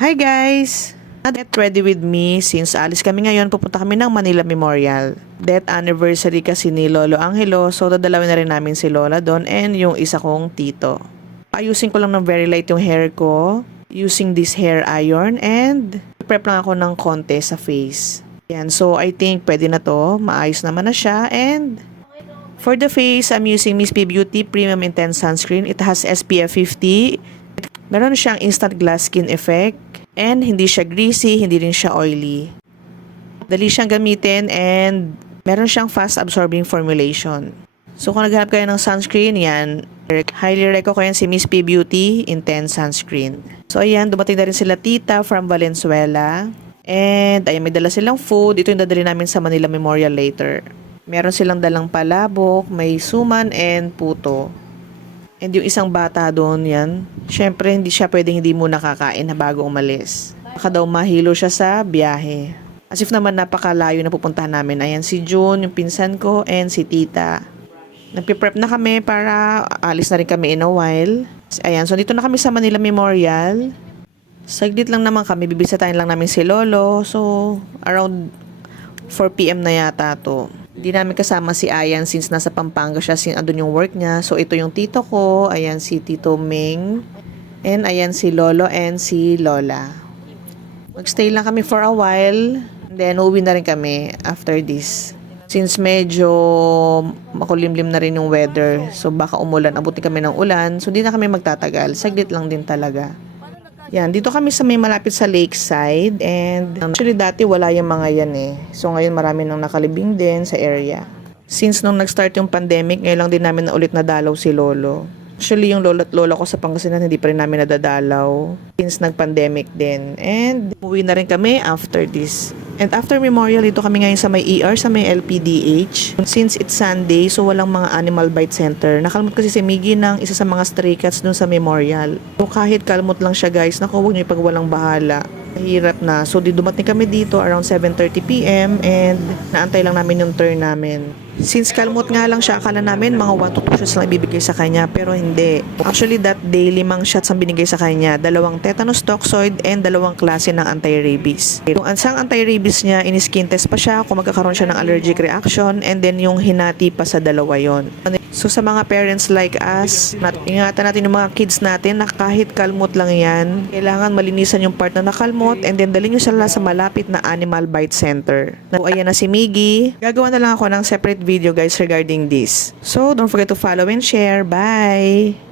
Hi guys! Get ready with me since alis kami ngayon, pupunta kami ng Manila Memorial. Death anniversary kasi ni Lolo Angelo, so dadalawin na rin namin si Lola doon and yung isa kong tito. Ayusin ko lang ng very light yung hair ko using this hair iron and prep lang ako ng konti sa face. Yan, so I think pwede na to, maayos naman na siya. And for the face, I'm using Miss P Beauty Premium Intense Sunscreen. It has SPF 50. Meron siyang instant glass skin effect. And hindi siya greasy, hindi rin siya oily. Dali siyang gamitin and meron siyang fast absorbing formulation. So kung naghanap kayo ng sunscreen, yan. Highly recommend ko yan si Miss P Beauty Intense Sunscreen. So ayan, dumating na rin sila tita from Valenzuela. And ayan, may dala silang food. Ito yung dadali namin sa Manila Memorial later. Meron silang dalang palabok, may suman and puto. And yung isang bata doon, yan, syempre hindi siya pwedeng hindi muna kakain na bago umalis. Baka daw mahilo siya sa biyahe. As if naman napakalayo na pupuntahan namin. Ayan si June, yung pinsan ko, and si tita. Nagpiprep na kami para alis na rin kami in a while. Ayan, so dito na kami sa Manila Memorial. Saglit lang naman kami, bibisitahin lang namin si Lolo. So, around 4 PM na yata to. Hindi namin kasama si Ayan since nasa Pampanga siya, andun yung work niya. So, ito yung tito ko. Ayan si Tito Ming. And ayan si Lolo and si Lola. Magstay lang kami for a while. Then, uwi na rin kami after this. Since medyo makulimlim na rin yung weather. So, baka umulan. Abutin kami ng ulan. So, di na kami magtatagal. Saglit lang din talaga. Yan, dito kami sa may malapit sa lakeside and actually dati wala yung mga yan eh. So ngayon marami nang nakalibing din sa area. Since nung nag-start yung pandemic, ngayon lang din namin na ulit nadalaw si Lolo. Actually yung lolo at lola ko sa Pangasinan hindi pa rin namin nadadalaw since nag-pandemic din. And umuwi na rin kami after this. And after Memorial, dito kami ngayon sa may ER, sa may LPDH. Since it's Sunday, so walang mga animal bite center. Nakalmot kasi si Miggy ng isa sa mga stray cats dun sa Memorial. So kahit kalmot lang siya guys, naku, huwag niyo ipag walang bahala. Mahirap na. So dumating kami dito around 7:30 PM and naantay lang namin yung turn namin. Since kalmot nga lang siya, akala namin mga 1 to 2 shots lang ibibigay sa kanya, pero hindi. Actually that day, 5 shots ang binigay sa kanya. 2 tetanus toxoid and 2 klase ng anti-rabies. Yung ansang anti-rabies niya, in-skin test pa siya kung magkakaroon siya ng allergic reaction, and then yung hinati pa sa 2 yon. So sa mga parents like us, ingatan natin yung mga kids natin na kahit kalmot lang yan, kailangan malinisan yung part na nakalmot and then dalhin nyo sila sa malapit na animal bite center. So ayan na si Miggy. Gagawa na lang ako ng separate video guys regarding this. So don't forget to follow and share. Bye!